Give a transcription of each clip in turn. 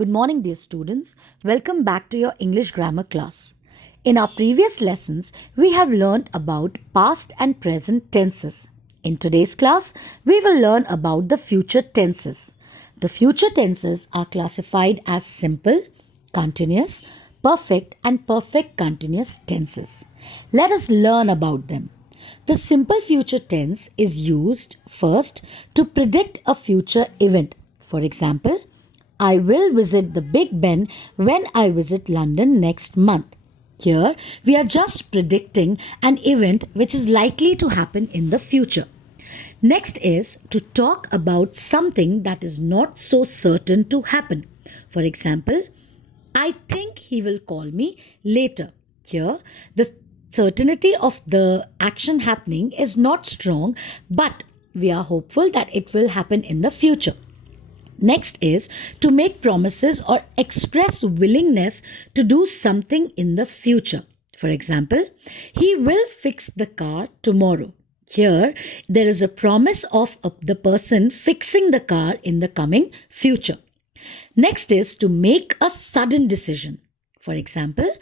Good morning, dear students. Welcome back to your English grammar class. In our previous lessons, we have learned about past and present tenses. In today's class, we will learn about the future tenses. The future tenses are classified as simple, continuous, perfect, and perfect continuous tenses. Let us learn about them. The simple future tense is used first to predict a future event. For example, I will visit the Big Ben when I visit London next month. Here, we are just predicting an event which is likely to happen in the future. Next is to talk about something that is not so certain to happen. For example, I think he will call me later. Here, the certainty of the action happening is not strong, but we are hopeful that it will happen in the future. Next is to make promises or express willingness to do something in the future. For example, he will fix the car tomorrow. Here, there is a promise of the person fixing the car in the coming future. Next is to make a sudden decision. For example,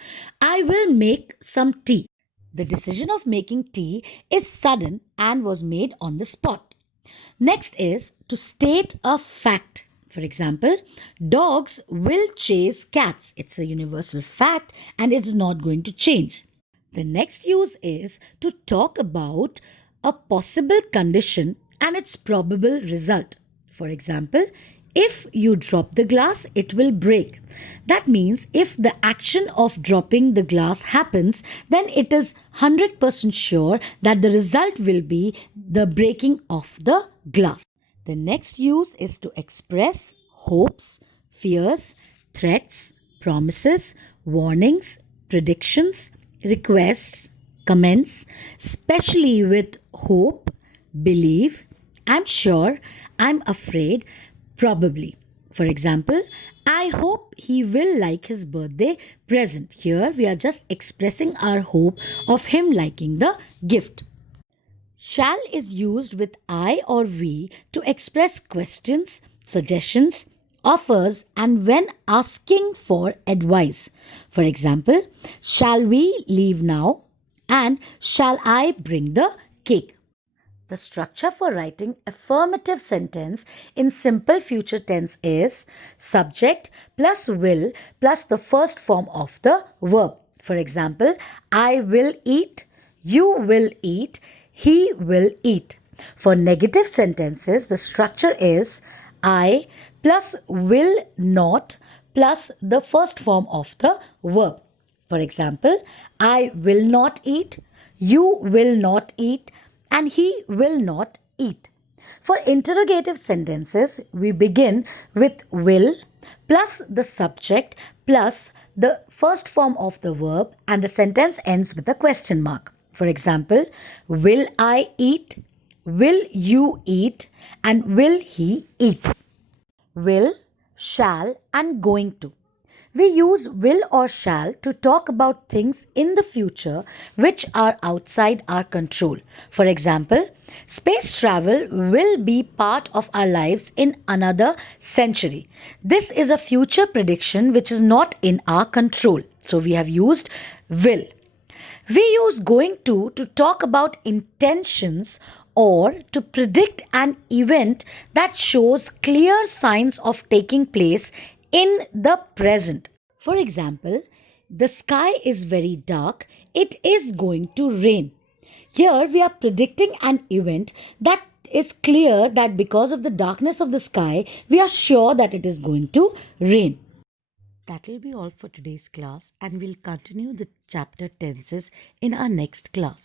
I will make some tea. The decision of making tea is sudden and was made on the spot. Next is to state a fact. For example, dogs will chase cats. It's a universal fact and it is not going to change. The next use is to talk about a possible condition and its probable result. For example, if you drop the glass, it will break. That means if the action of dropping the glass happens, then it is 100% sure that the result will be the breaking of the glass. The next use is to express hopes, fears, threats, promises, warnings, predictions, requests, comments, especially with hope, believe, I'm sure, I'm afraid, probably. For example, I hope he will like his birthday present. Here we are just expressing our hope of him liking the gift. Shall is used with I or we to express questions, suggestions, offers, and when asking for advice. For example, shall we leave now? And shall I bring the cake? The structure for writing affirmative sentence in simple future tense is subject plus will plus the first form of the verb. For example, I will eat, you will eat, he will eat. For negative sentences, the structure is I plus will not plus the first form of the verb. For example, I will not eat, you will not eat, and he will not eat. For interrogative sentences, we begin with will plus the subject plus the first form of the verb and the sentence ends with a question mark. For example, will I eat, will you eat, and will he eat? Will, shall, and going to. We use will or shall to talk about things in the future which are outside our control. For example, space travel will be part of our lives in another century. This is a future prediction which is not in our control. So we have used will. We use going to talk about intentions or to predict an event that shows clear signs of taking place in the present. For example, the sky is very dark, it is going to rain. Here we are predicting an event that is clear that because of the darkness of the sky, we are sure that it is going to rain. That will be all for today's class and we'll continue the chapter tenses in our next class.